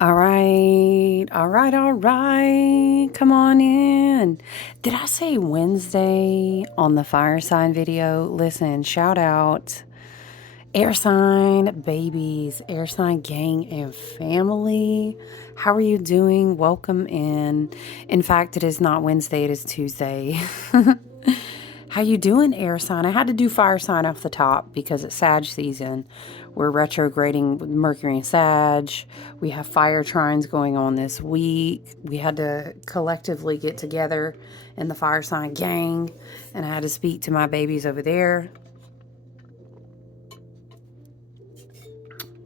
All right, all right, all right. Come on in. Did I say Wednesday on the fire sign video? Listen, shout out air sign babies, air sign gang and family. How are you doing? Welcome in. In fact, it is not Wednesday, it is Tuesday. How you doing, air sign? I had to do fire sign off the top because it's Sag season. We're retrograding with Mercury and Sag. We have fire trines going on this week. We had to collectively get together in the fire sign gang, and I had to speak to my babies over there.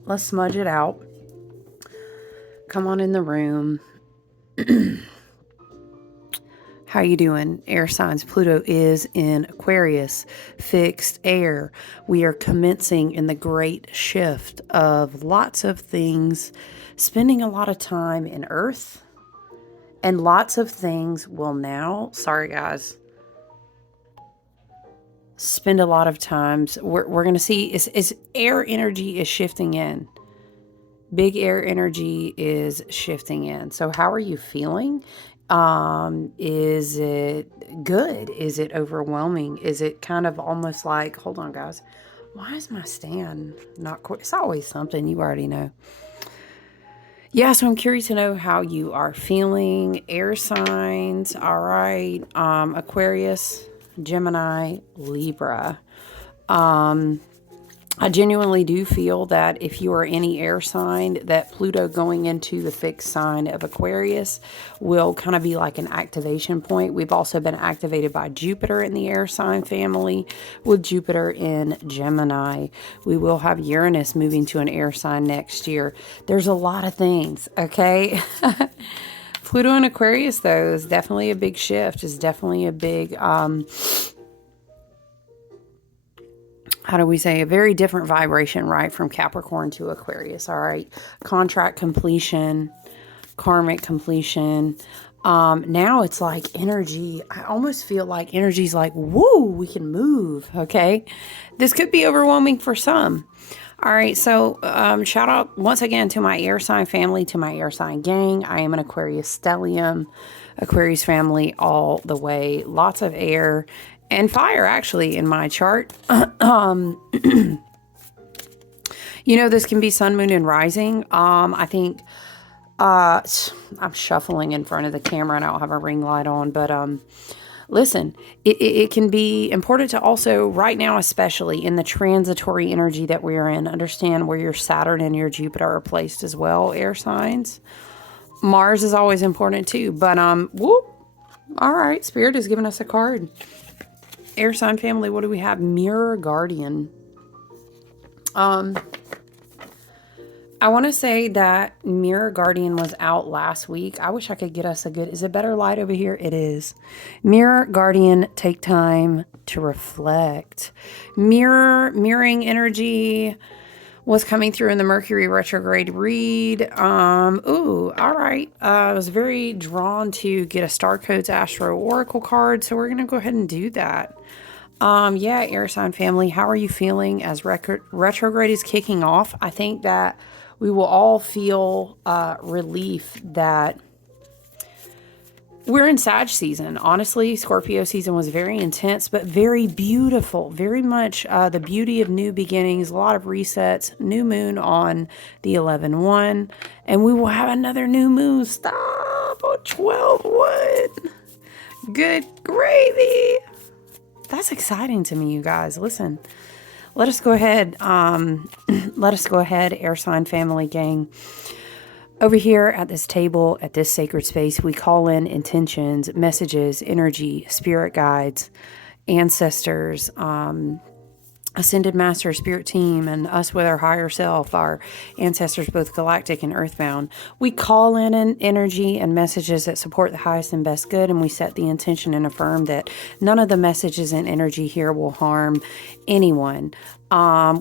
Let's smudge it out. Come on in the room. How you doing, air signs? Pluto is in Aquarius, fixed air. We are commencing in the great shift of lots of things, spending a lot of time in Earth, and lots of things will now, sorry guys, spend a lot of times. We're going to see is air energy is shifting in. Big air energy is shifting in. So how are you feeling? Is it good? Is it overwhelming? Is it kind of almost like, hold on guys, why is my stand not quite? It's always something, you already know. Yeah, so I'm curious to know how you are feeling. Air signs, all right. Aquarius, Gemini, Libra. I genuinely do feel that if you are any air sign, that Pluto going into the fixed sign of Aquarius will kind of be like an activation point. We've also been activated by Jupiter in the air sign family with Jupiter in Gemini. We will have Uranus moving to an air sign next year. There's a lot of things, okay? Pluto in Aquarius, though, is definitely a big shift. Is definitely a big... how do we say, a very different vibration, right? From Capricorn to Aquarius, all right? Contract completion, karmic completion. Now it's like energy. I almost feel like energy's like, woo, we can move, okay? This could be overwhelming for some. All right, so shout out once again to my air sign family, to my air sign gang. I am an Aquarius stellium, Aquarius family all the way. Lots of air and fire, actually, in my chart. You know, this can be sun, moon, and rising. I think I'm shuffling in front of the camera and I don't have a ring light on, but listen, it can be important to also, right now, especially in the transitory energy that we are in, understand where your Saturn and your Jupiter are placed as well, air signs. Mars is always important too, but whoop. All right, Spirit has given us a card. Air sign family, what do we have? Mirror Guardian. I want to say that Mirror Guardian was out last week. I wish I could get us a good... Is it better light over here? It is. Mirror Guardian, take time to reflect. Mirroring energy was coming through in the Mercury retrograde read. Ooh, all right. I was very drawn to get a Star Codes Astro Oracle card, so we're going to go ahead and do that. Yeah, air sign family, how are you feeling as retrograde is kicking off? I think that we will all feel relief that we're in Sag season. Honestly, Scorpio season was very intense, but very beautiful. Very much the beauty of new beginnings, a lot of resets, new moon on the 11/1, and we will have another new moon. Stop on 12/1. Good gravy. That's exciting to me, you guys. Listen, let us go ahead. Air sign family gang. Over here at this table, at this sacred space, we call in intentions, messages, energy, spirit guides, ancestors, ascended master, spirit team, and us with our higher self, our ancestors, both galactic and earthbound. We call in an energy and messages that support the highest and best good, and we set the intention and affirm that none of the messages and energy here will harm anyone.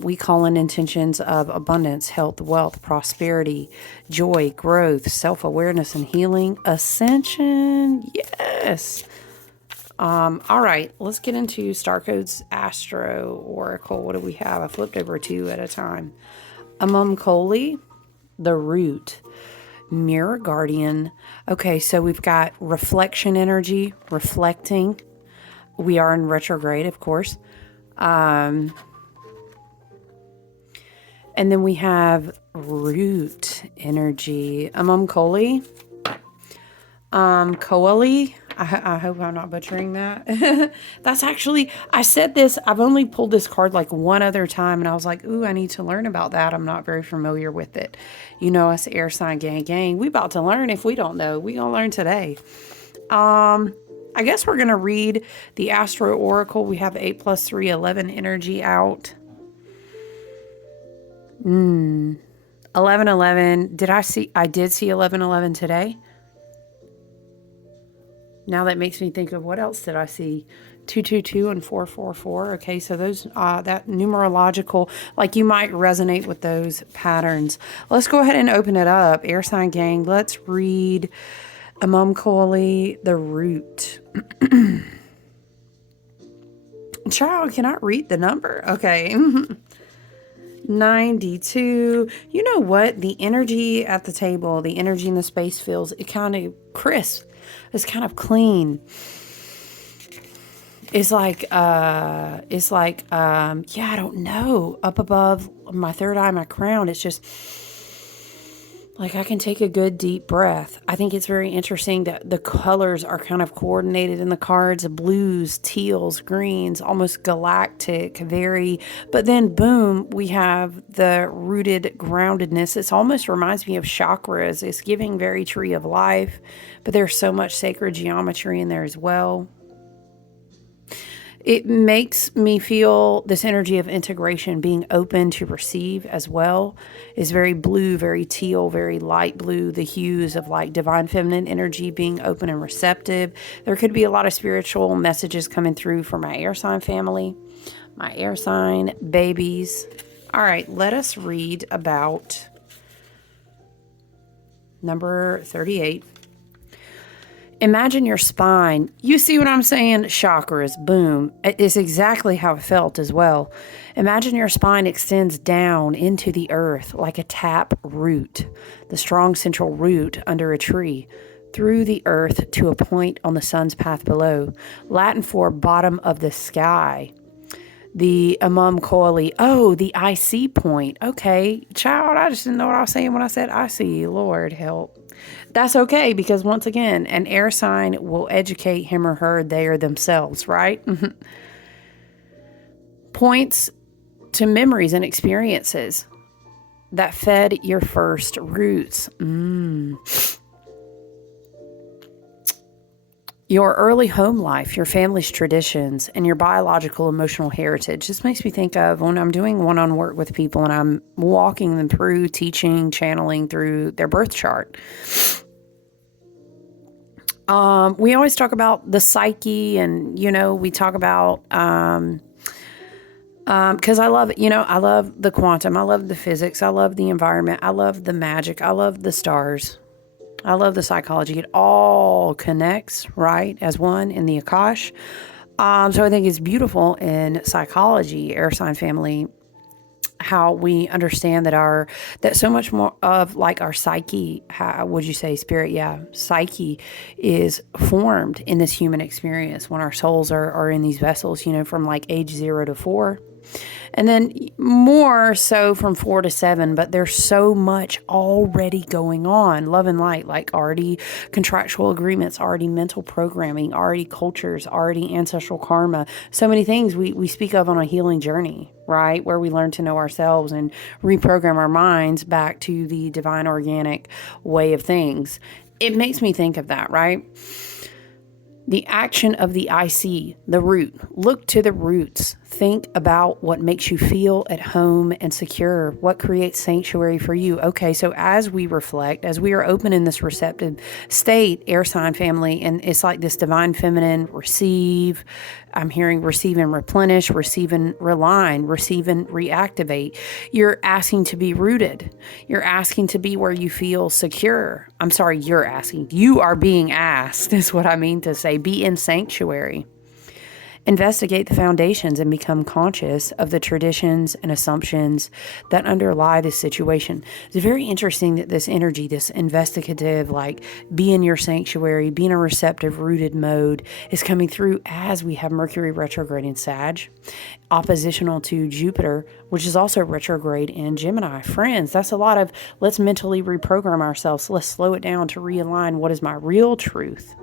We call in intentions of abundance, health, wealth, prosperity, joy, growth, self-awareness, and healing. Ascension, yes. All right, let's get into Star Codes Astro Oracle. What do we have? I flipped over two at a time. Amum Coli, the root. Mirror guardian. Okay, so we've got reflection energy, reflecting. We are in retrograde, of course. And then we have root energy. Koli. Koali. I hope I'm not butchering that. That's actually, I said this, I've only pulled this card like one other time, and I was like, ooh, I need to learn about that. I'm not very familiar with it. You know, us air sign gang. We about to learn. If we don't know, we gonna learn today. I guess we're gonna read the Astro Oracle. We have 8 + 3, 11 energy out. 11. I did see 11 today. Now that makes me think of what else did I see? 222 and 444. Okay, so those that numerological, like you might resonate with those patterns. Let's go ahead and open it up. Air sign gang. Let's read Koli, the root. Child cannot read the number. Okay. 92. You know what? The energy at the table, the energy in the space feels it kind of crisp. It's kind of clean. It's like, yeah, I don't know. Up above my third eye, my crown, it's just like I can take a good deep breath. I think it's very interesting that the colors are kind of coordinated in the cards, blues, teals, greens, almost galactic, but then boom, we have the rooted groundedness. It almost reminds me of chakras. It's giving very tree of life, but there's so much sacred geometry in there as well. It makes me feel this energy of integration, being open to receive as well, is very blue, very teal, very light blue, the hues of like divine feminine energy, being open and receptive. There could be a lot of spiritual messages coming through for my air sign family, my air sign babies. All right, let us read about number 38. Imagine your spine. You see what I'm saying? Chakras, boom. It's exactly how it felt as well. Imagine your spine extends down into the earth like a tap root, the strong central root under a tree, through the earth to a point on the sun's path below. Latin for bottom of the sky. The Koli. Oh, the IC point. Okay, child, I just didn't know what I was saying when I said I see. Lord help. That's okay, because once again, an air sign will educate him or her, they or themselves, right? Points to memories and experiences that fed your first roots. Your early home life, your family's traditions, and your biological emotional heritage. This makes me think of when I'm doing one-on-one work with people and I'm walking them through, teaching, channeling through their birth chart. We always talk about the psyche, and, you know, we talk about, because I love it, you know, I love the quantum, I love the physics, I love the environment, I love the magic, I love the stars, I love the psychology. It all connects, right, as one in the Akash. So I think it's beautiful in psychology, air sign family, how we understand that so much more of like our psyche, how would you say spirit? Yeah. Psyche is formed in this human experience when our souls are in these vessels, you know, from like age 0 to 4. And then more so from 4 to 7, but there's so much already going on. Love and light, like already contractual agreements, already mental programming, already cultures, already ancestral karma. So many things we speak of on a healing journey, right? Where we learn to know ourselves and reprogram our minds back to the divine organic way of things. It makes me think of that, right? The action of the IC, the root. Look to the roots. Think about what makes you feel at home and secure. What creates sanctuary for you. Okay, so as we reflect, as we are open in this receptive state, air sign family, and it's like this divine feminine, receive. I'm hearing receive and replenish, receive and realign, receive and reactivate. You're asking to be rooted. You're asking to be where you feel secure. I'm sorry, you're asking. You are being asked, is what I mean to say. Be in sanctuary. Investigate the foundations and become conscious of the traditions and assumptions that underlie this situation. It's very interesting that this energy, this investigative, like be in your sanctuary, be in a receptive, rooted mode, is coming through as we have Mercury retrograde in Sag, oppositional to Jupiter, which is also retrograde in Gemini. Friends, that's a lot of let's mentally reprogram ourselves. Let's slow it down to realign what is my real truth.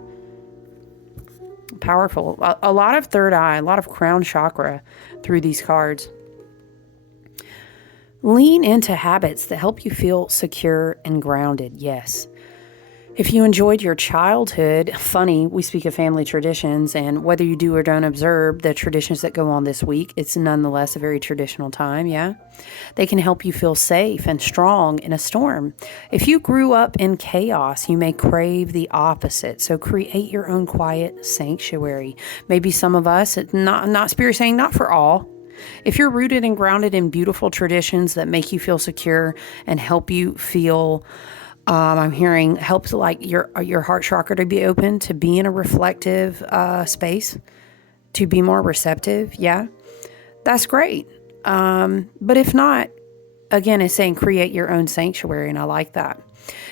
Powerful. A lot of third eye, a lot of crown chakra through these cards. Lean into habits that help you feel secure and grounded. Yes. If you enjoyed your childhood, funny, we speak of family traditions, and whether you do or don't observe the traditions that go on this week, it's nonetheless a very traditional time, yeah? They can help you feel safe and strong in a storm. If you grew up in chaos, you may crave the opposite, so create your own quiet sanctuary. Maybe some of us, not Spirit saying not for all. If you're rooted and grounded in beautiful traditions that make you feel secure and help you feel I'm hearing helps like your heart chakra to be open, to be in a reflective space, to be more receptive. Yeah, that's great. But if not, again, it's saying create your own sanctuary, and I like that.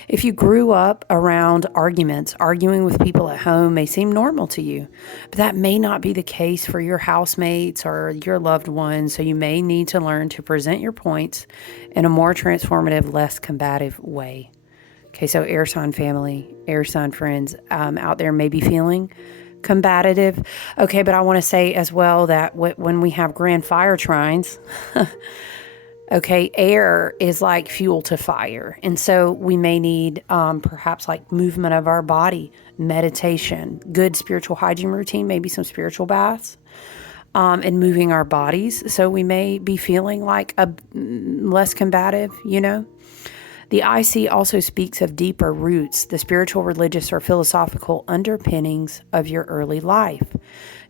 If you grew up around arguments, arguing with people at home may seem normal to you, but that may not be the case for your housemates or your loved ones, so you may need to learn to present your points in a more transformative, less combative way. Okay, so air sign family, air sign friends out there may be feeling combative. Okay, but I want to say as well that when we have grand fire trines, okay, air is like fuel to fire. And so we may need perhaps like movement of our body, meditation, good spiritual hygiene routine, maybe some spiritual baths. And moving our bodies. So we may be feeling like a less combative, you know. The IC also speaks of deeper roots, the spiritual, religious, or philosophical underpinnings of your early life.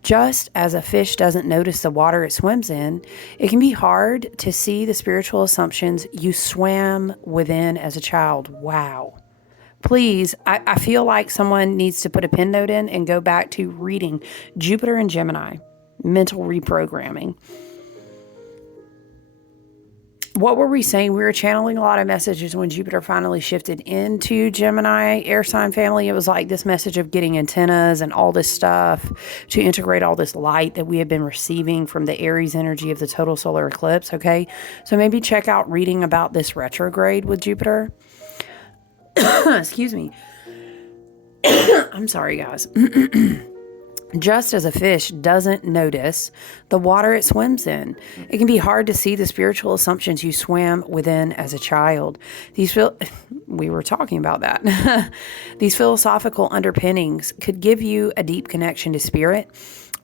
Just as a fish doesn't notice the water it swims in, it can be hard to see the spiritual assumptions you swam within as a child. Wow. Please, I feel like someone needs to put a pin note in and go back to reading Jupiter and Gemini, mental reprogramming. What were we saying? We were channeling a lot of messages when Jupiter finally shifted into Gemini, air sign family. It was like this message of getting antennas and all this stuff to integrate all this light that we have been receiving from the Aries energy of the total solar eclipse, okay? So maybe check out reading about this retrograde with Jupiter. Excuse me. I'm sorry, guys. Just as a fish doesn't notice the water it swims in, it can be hard to see the spiritual assumptions you swam within as a child. We were talking about that. These philosophical underpinnings could give you a deep connection to spirit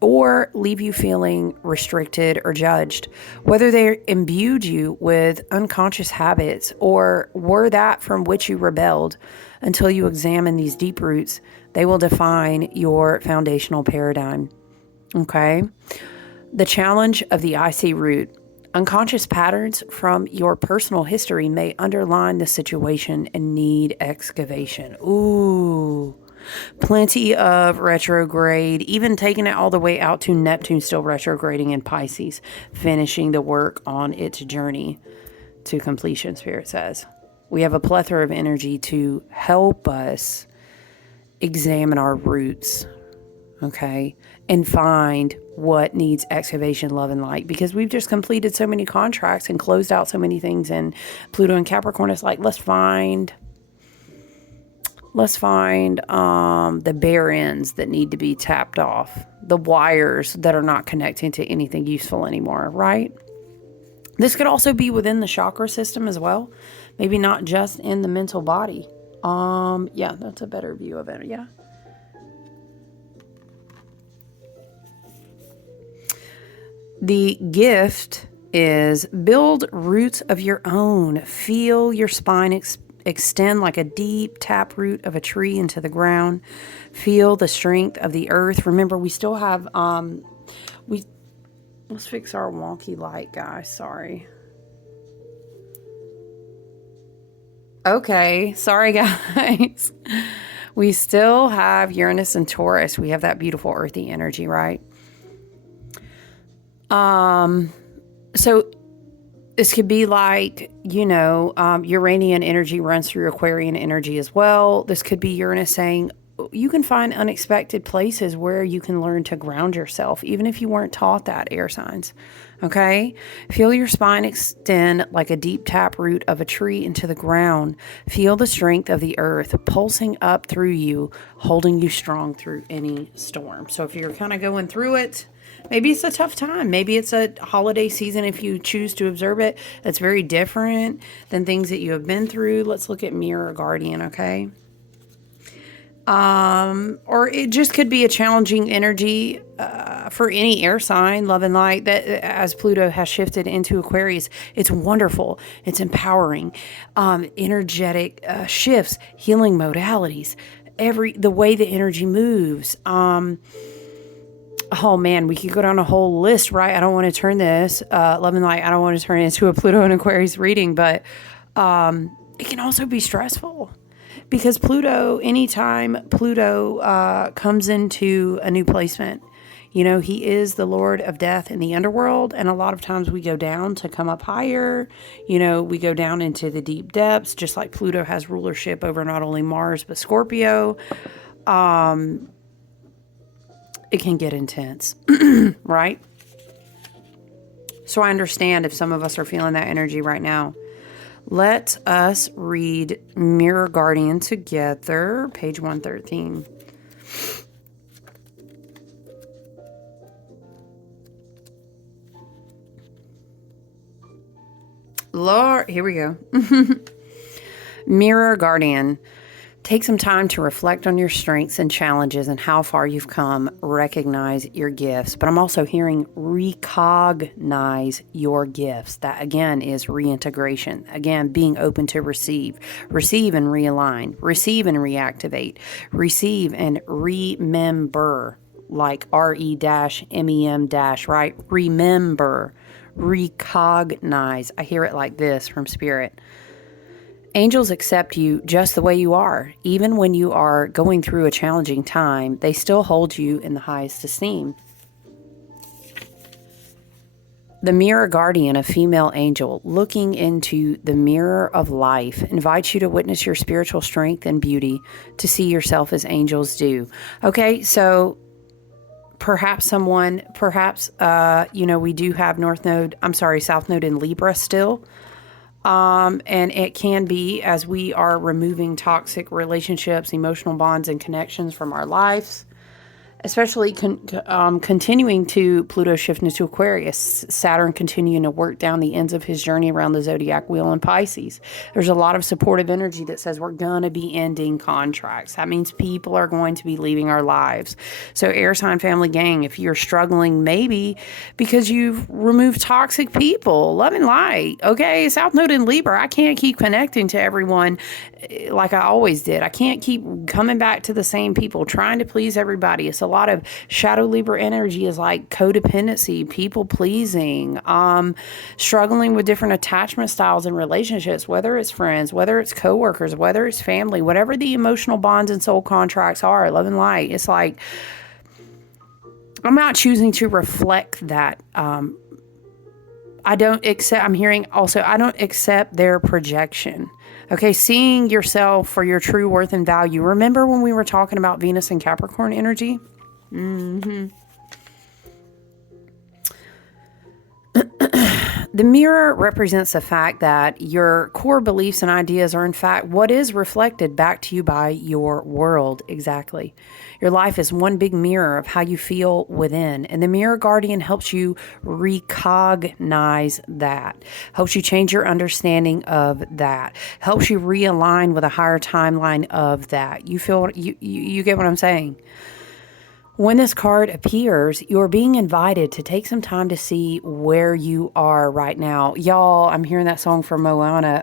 or leave you feeling restricted or judged. Whether they imbued you with unconscious habits or were that from which you rebelled, until you examine these deep roots, they will define your foundational paradigm. Okay? The challenge of the IC root. Unconscious patterns from your personal history may underline the situation and need excavation. Ooh. Plenty of retrograde, even taking it all the way out to Neptune still retrograding in Pisces, finishing the work on its journey to completion, Spirit says. We have a plethora of energy to help us examine our roots, okay, and find what needs excavation, love, and light, because we've just completed so many contracts and closed out so many things, and Pluto and Capricorn is like, let's find the bare ends that need to be tapped off, the wires that are not connecting to anything useful anymore, right? This could also be within the chakra system as well. Maybe not just in the mental body. Yeah, that's a better view of it. Yeah. The gift is build roots of your own. Feel your spine extend like a deep tap root of a tree into the ground. Feel the strength of the earth. Remember, we still have, let's fix our wonky light, guys. Sorry. Okay. Sorry, guys. We still have Uranus and Taurus. We have that beautiful earthy energy, right? So this could be like, Uranian energy runs through Aquarian energy as well. This could be Uranus saying you can find unexpected places where you can learn to ground yourself, even if you weren't taught that, air signs. Okay? Feel your spine extend like a deep tap root of a tree into the ground. Feel the strength of the earth pulsing up through you, holding you strong through any storm. So if you're kind of going through it, maybe it's a tough time. Maybe it's a holiday season if you choose to observe it. That's very different than things that you have been through. Let's look at Mirror Guardian, okay? Or it just could be a challenging energy for any air sign, love and light, that as Pluto has shifted into Aquarius. It's wonderful. It's empowering. Energetic shifts, healing modalities, the way the energy moves. Oh man, we could go down a whole list, right? I don't want to turn this, love and light, I don't want to turn it into a Pluto and Aquarius reading, but it can also be stressful. Because Pluto, anytime Pluto comes into a new placement, he is the Lord of death in the underworld. And a lot of times we go down to come up higher. We go down into the deep depths, just like Pluto has rulership over not only Mars, but Scorpio. It can get intense, right? So I understand if some of us are feeling that energy right now. Let us read Mirror Guardian together, page 113. Lord, here we go. Mirror Guardian. Take some time to reflect on your strengths and challenges and how far you've come. Recognize your gifts. But I'm also hearing recognize your gifts. That, again, is reintegration. Again, being open to receive. Receive and realign. Receive and reactivate. Receive and remember. Like R-E-M-E-M-, right? Remember. Recognize. I hear it like this from Spirit. Angels accept you just the way you are. Even when you are going through a challenging time, they still hold you in the highest esteem. The Mirror Guardian, a female angel, looking into the mirror of life, invites you to witness your spiritual strength and beauty, to see yourself as angels do. Okay, so perhaps we do have South Node in Libra still. And it can be, as we are removing toxic relationships, emotional bonds, and connections from our lives, especially continuing to Pluto shift into Aquarius, Saturn continuing to work down the ends of his journey around the zodiac wheel in Pisces. There's a lot of supportive energy that says we're going to be ending contracts. That means people are going to be leaving our lives. So air sign family gang, if you're struggling, maybe because you've removed toxic people, love and light. Okay, South Node in Libra, I can't keep connecting to everyone like I always did. I can't keep coming back to the same people, trying to please everybody. It's a lot of shadow Libra energy, is like codependency, people pleasing, struggling with different attachment styles and relationships, whether it's friends, whether it's coworkers, whether it's family, whatever the emotional bonds and soul contracts are, love and light. It's like, I'm not choosing to reflect that. I don't accept their projection. Okay, seeing yourself for your true worth and value. Remember when we were talking about Venus and Capricorn energy? The mirror represents the fact that your core beliefs and ideas are in fact what is reflected back to you by your world. Exactly. Your life is one big mirror of how you feel within. And the Mirror Guardian helps you recognize that, helps you change your understanding of that, helps you realign with a higher timeline of that. You get what I'm saying? When this card appears, you're being invited to take some time to see where you are right now. Y'all, I'm hearing that song from Moana.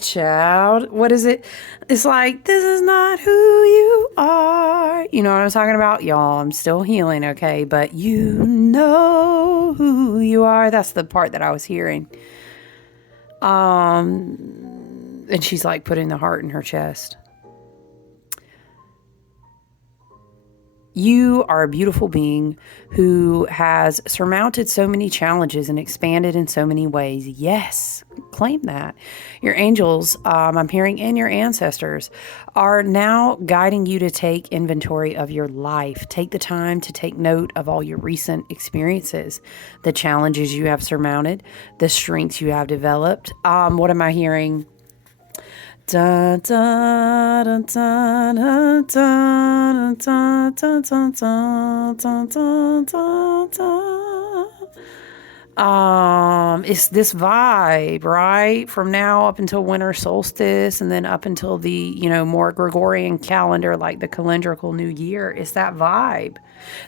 Child, what is it? It's like, this is not who you are. You know what I'm talking about? Y'all, I'm still healing, okay? But you know who you are. That's the part that I was hearing. And she's like putting the heart in her chest. You are a beautiful being who has surmounted so many challenges and expanded in so many ways. Yes, claim that. Your angels, I'm hearing, and your ancestors are now guiding you to take inventory of your life. Take the time to take note of all your recent experiences, the challenges you have surmounted, the strengths you have developed. What am I hearing? Da, da, da, da, da, da, da, da, da, da, da, da, da. It's this vibe, right? From now up until winter solstice, and then up until the, more Gregorian calendar, like the calendrical new year. It's that vibe.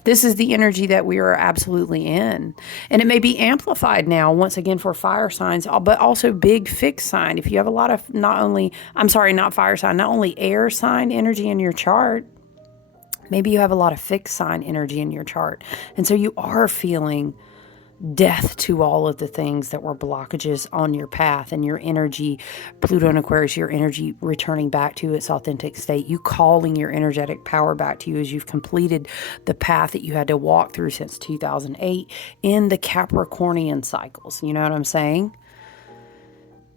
This is the energy that we are absolutely in. And it may be amplified now, once again, for fire signs, but also big fixed sign. If you have a lot of not fire sign, not only air sign energy in your chart, maybe you have a lot of fixed sign energy in your chart. And so you are feeling death to all of the things that were blockages on your path, and your energy, Pluto and Aquarius, your energy returning back to its authentic state, you calling your energetic power back to you as you've completed the path that you had to walk through since 2008 in the Capricornian cycles. You know what I'm saying?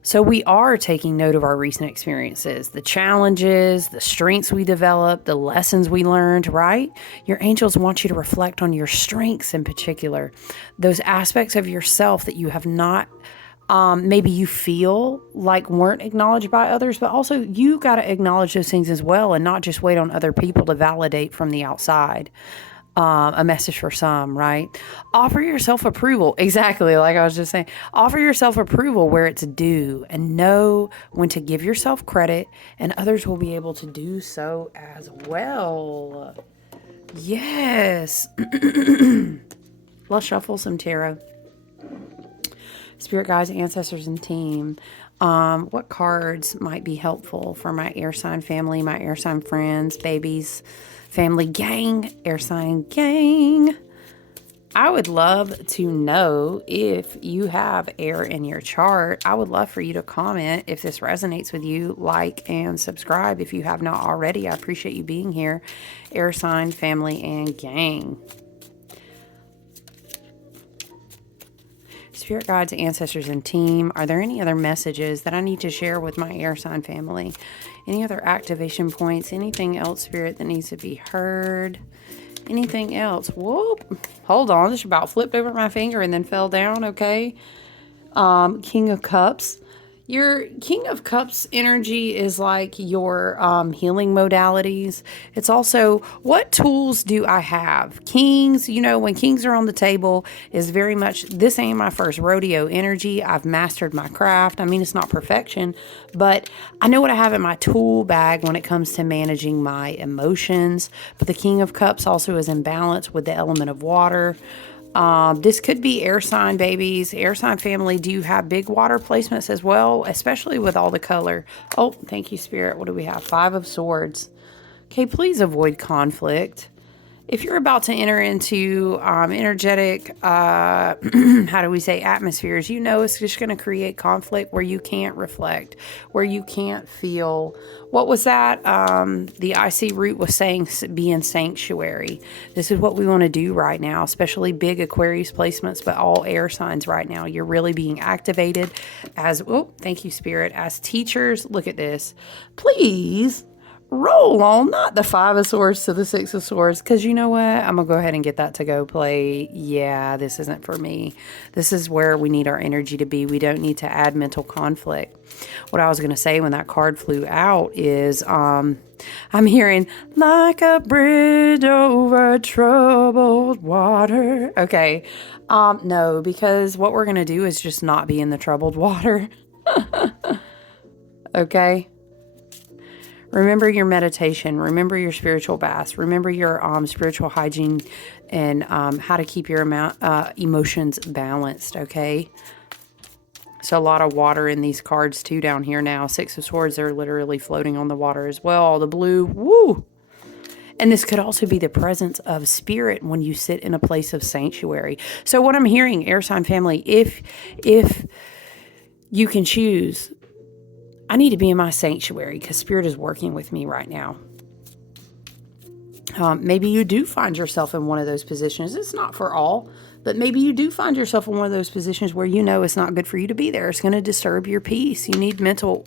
So we are taking note of our recent experiences, the challenges, the strengths we developed, the lessons we learned, right? Your angels want you to reflect on your strengths in particular, those aspects of yourself that you have not, maybe you feel like weren't acknowledged by others, but also you got to acknowledge those things as well, and not just wait on other people to validate from the outside. A message for some, right? Offer yourself approval. Exactly. Like I was just saying, offer yourself approval where it's due, and know when to give yourself credit, and others will be able to do so as well. Yes. Let's shuffle some tarot. Spirit guides, ancestors, and team. What cards might be helpful for my air sign family, my air sign friends, babies, family gang, air sign gang? I would love to know if you have air in your chart. I would love for you to comment if this resonates with you, like and subscribe if you have not already. I appreciate you being here, air sign family and gang. Spirit guides, ancestors, and team, are there any other messages that I need to share with my air sign family? Any other activation points? Anything else, Spirit, that needs to be heard? Anything else? Whoop. Hold on. Just about flipped over my finger and then fell down. Okay. King of Cups. Your King of Cups energy is like your healing modalities. It's also, what tools do I have? Kings, when kings are on the table, is very much, this ain't my first rodeo energy. I've mastered my craft. I mean, it's not perfection, but I know what I have in my tool bag when it comes to managing my emotions. But the King of Cups also is in balance with the element of water. This could be air sign babies, air sign family. Do you have big water placements as well, especially with all the color? Oh, thank you, Spirit. What do we have? 5 of Swords. Okay, please avoid conflict. If you're about to enter into energetic, how do we say, atmospheres, it's just going to create conflict where you can't reflect, where you can't feel. What was that? The IC root was saying be in sanctuary. This is what we want to do right now, especially big Aquarius placements, but all air signs right now. You're really being activated as, thank you, Spirit, as teachers. Look at this. Please roll on, not the 5 of Swords to the 6 of Swords, because you know what? I'm going to go ahead and get that to go play. Yeah, this isn't for me. This is where we need our energy to be. We don't need to add mental conflict. What I was going to say when that card flew out is, I'm hearing, like a bridge over troubled water. Okay. No, because what we're going to do is just not be in the troubled water. Okay. Remember your meditation. Remember your spiritual baths. Remember your spiritual hygiene and how to keep your emotions balanced, okay? So a lot of water in these cards too down here now. 6 of Swords, they're literally floating on the water as well. All the blue, woo! And this could also be the presence of spirit when you sit in a place of sanctuary. So what I'm hearing, air sign family, if you can choose, I need to be in my sanctuary because Spirit is working with me right now. Maybe you do find yourself in one of those positions. It's not for all, but maybe you do find yourself in one of those positions where you know it's not good for you to be there. It's going to disturb your peace. You need mental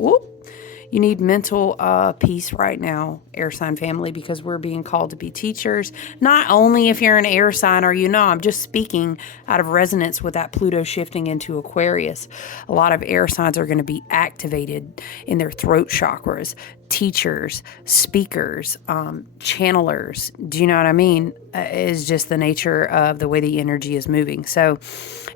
peace right now, air sign family, because we're being called to be teachers. Not only if you're an air sign or I'm just speaking out of resonance with that Pluto shifting into Aquarius. A lot of air signs are going to be activated in their throat chakras. Teachers, speakers, channelers, do you know what I mean? Is just the nature of the way the energy is moving. So,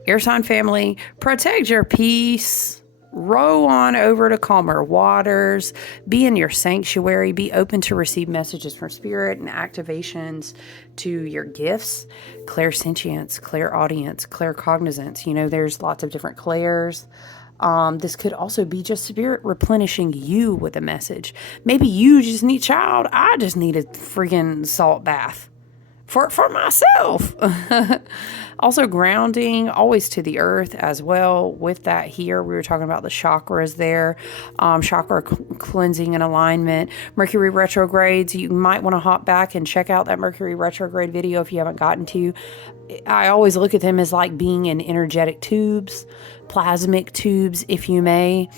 air sign family, protect your peace. Row on over to calmer waters. Be in your sanctuary. Be open to receive messages from spirit and activations to your gifts. Clairsentience, clairaudience, claircognizance. There's lots of different clairs. This could also be just spirit replenishing you with a message. Maybe you just need, child, I just need a freaking salt bath for myself. Also grounding always to the earth as well. With that here, we were talking about the chakras there, chakra cleansing and alignment. Mercury retrogrades, you might want to hop back and check out that Mercury retrograde video if you haven't gotten to. I always look at them as like being in energetic tubes, plasmic tubes, if you may,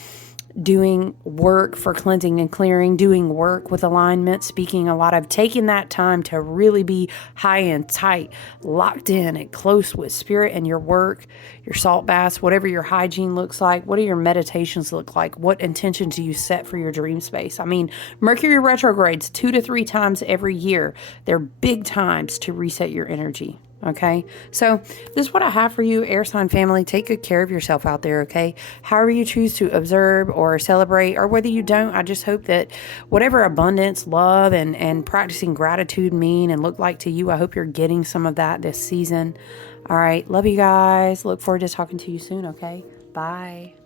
doing work for cleansing and clearing, doing work with alignment, speaking a lot of taking that time to really be high and tight, locked in and close with spirit and your work, your salt baths, whatever your hygiene looks like. What do your meditations look like? What intentions do you set for your dream space? I mean, Mercury retrogrades 2 to 3 times every year. They're big times to reset your energy. Okay, so this is what I have for you, air sign family. Take good care of yourself out there, okay? However you choose to observe or celebrate, or whether you don't, I just hope that whatever abundance, love, and practicing gratitude mean and look like to you, I hope you're getting some of that this season. All right, love you guys. Look forward to talking to you soon, okay? Bye.